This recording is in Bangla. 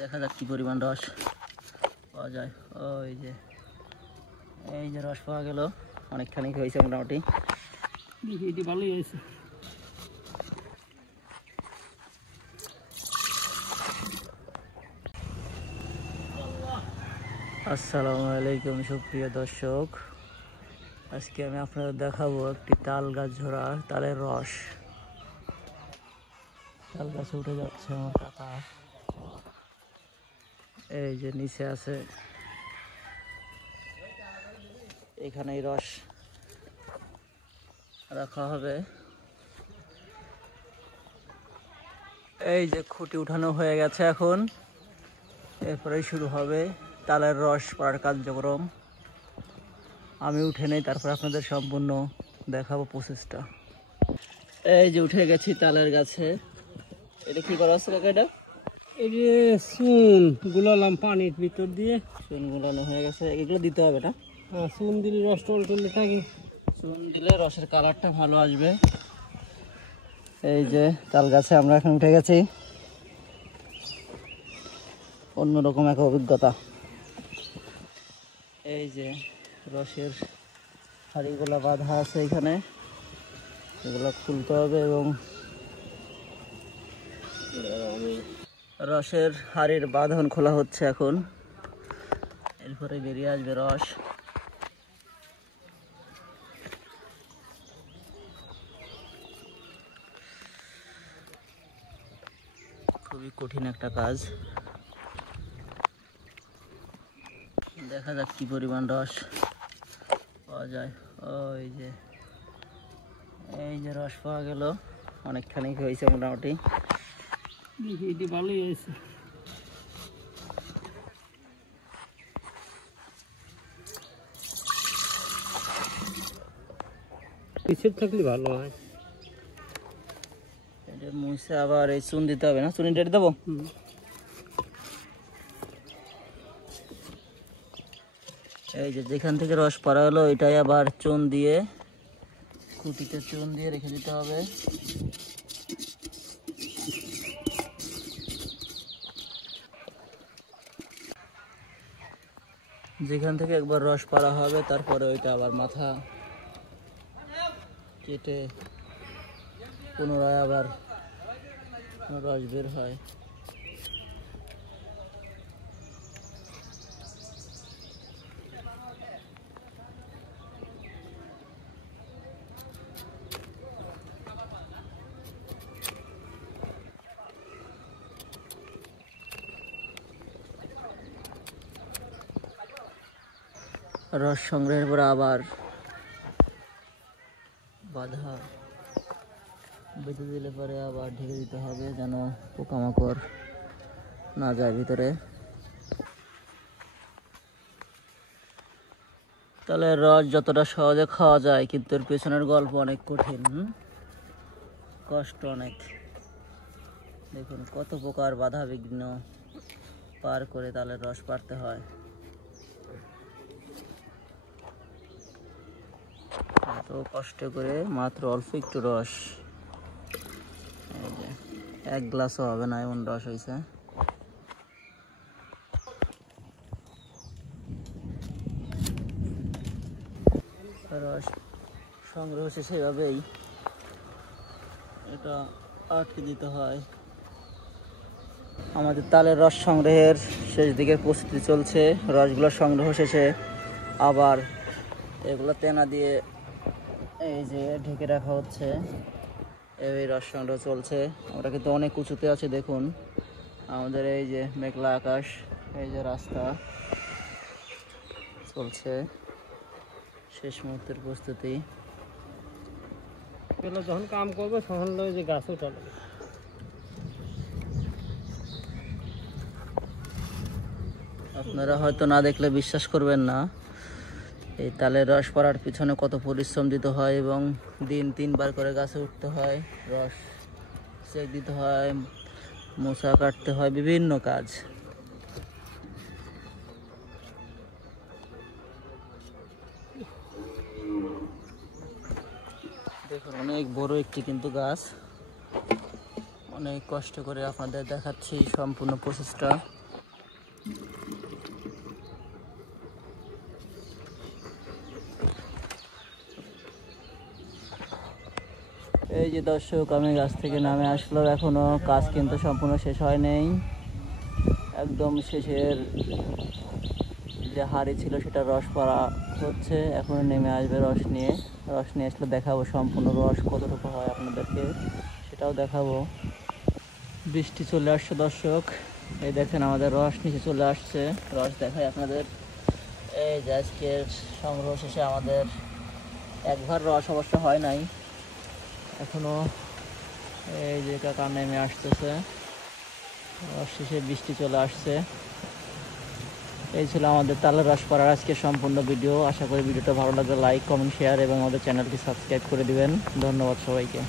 দেখা যাক কি পরিমাণ রস পাওয়া যায়। এই যে রস পাওয়া গেল, অনেকখানি হয়েছে মোটামুটি। এটি ভালোই হয়েছে। আসসালামু আলাইকুম সুপ্রিয় দর্শক, আজকে আমি আপনাদের দেখাবো একটি তাল গাছ ঝরা তালের রস। তাল গাছে উঠে যাচ্ছে আমার কাকা, এই যে নিচে আছে, এখানে রস রাখা হবে। এই যে খুঁটি উঠানো হয়ে গেছে, এখন এরপরেই শুরু হবে তালের রস পড়ার কার্যক্রম। আমি উঠে নেই, তারপর আপনাদের সম্পূর্ণ দেখাবো প্রসেসটা। এই যে উঠে গেছি তালের গাছে। এটা কি করা হচ্ছে কাকা? এটা এই যে চুন গুলালাম পানির ভিতর দিয়ে। চুন গুলানো হয়ে গেছে, এগুলো দিতে হবে না? চুন দিলে রস টলটলে থাকে। চুন দিলে রসের কালারটা ভালো আসবে। এই যে তাল গাছে আমরা এখন উঠে গেছি, অন্যরকম এক অভিজ্ঞতা। এই যে রসের হাঁড়িগুলো বাঁধা আছে এখানে, এগুলো খুলতে হবে এবং রসের হাঁড়ির বাঁধন খোলা হচ্ছে এখন। এরপরে বেরিয়ে আসবে রস। খুবই কঠিন একটা কাজ। দেখা যাক কি পরিমাণ রস পাওয়া যায়। এই যে রস পাওয়া গেল, অনেকখানি হয়েছে মোটামুটি। এটি ভালোই হয়েছে। পিছের থাকলে ভালো হয়। এটা মুছে আবার এই চুন দিতে হবে না? চুন এটা দেবো। এই যে যেখান থেকে রস পড়া হলো এটাই আবার চুন দিয়ে, খুঁটিতে চুন দিয়ে রেখে দিতে হবে। যেখান থেকে একবার রস পাড়া হবে তারপরে ওইটা আবার মাথা কেটে পুনরায় আবার রস বের হয়। রস সংগ্রহের পর আবার বাঁধা বেঁধে দিলে পরে আবার ঢেকে দিতে হবে যেন পোকামাকড় না যায় ভিতরে। তাহলে রস যতটা সহজে খাওয়া যায়, কিন্তু এর পেছনের গল্প অনেক কঠিন, কষ্ট অনেক। দেখুন কত প্রকার বাধা বিঘ্ন পার করে তালের রস পাড়তে হয়। এত কষ্ট করে মাত্র অল্প একটু রস, এই যে 1 গ্লাসও হবে না এমন রস হয়েছে। রস সংগ্রহ শেষে এভাবেই এটা আটকে দিতে হয়। আমাদের তালের রস সংগ্রহের শেষ দিকের প্রস্তুতি চলছে। রসগুলো সংগ্রহ শেষে আবার এগুলো তেনা দিয়ে এই যে ঢেকে রাখা হচ্ছে। এই রস সংগ্রহ চলছে। আমরা কিন্তু অনেক উঁচুতে আছে, দেখুন আমাদের এই যে মেঘলা আকাশ, এই যে রাস্তা চলছে, শেষ মুহূর্তের প্রস্তুতি। যখন কাম করবে তখন যে গাছ উঠাবে। আপনারা হয়তো না দেখলে বিশ্বাস করবেন না, এই তালের রস পড়ার পিছনে কত পরিশ্রম দিতে হয় এবং দিন 3 বার করে গাছে উঠতে হয়, রস চেক দিতে হয়, মোচা কাটতে হয়, বিভিন্ন কাজ। দেখুন অনেক বড় একটি কিন্তু গাছ, অনেক কষ্ট করে আপনাদের দেখাচ্ছি সম্পূর্ণ প্রসেসটা। এই যে দর্শক, আমি গাছ থেকে নামে আসলো, এখনো কাজ কিন্তু সম্পূর্ণ শেষ হয় নাই। একদম শেষের যে হাড়ি ছিল সেটা রস পড়া হচ্ছে, এখন নেমে আসবে রস নিয়ে আসলে দেখাবো সম্পূর্ণ রস কতটুকু হয় আপনাদেরকে, সেটাও দেখাবো। বৃষ্টি চলে আসছে দর্শক, এই দেখেন আমাদের রস নিচে চলে আসছে। রস দেখাই আপনাদের। এই যে আজকের সংগ্রহ শেষে আমাদের একবার রস অবশ্য হয় নাই এখনো। এই যে কাকা নেমে আসতেছে, রস শেষে বৃষ্টি চলে আসছে। এই ছিল আমাদের তালের রস পড়ার আজকে সম্পূর্ণ ভিডিও। আশা করি ভিডিওটা ভালো লাগলে লাইক, কমেন্ট, শেয়ার এবং আমাদের চ্যানেলটি সাবস্ক্রাইব করে দিবেন। ধন্যবাদ সবাইকে।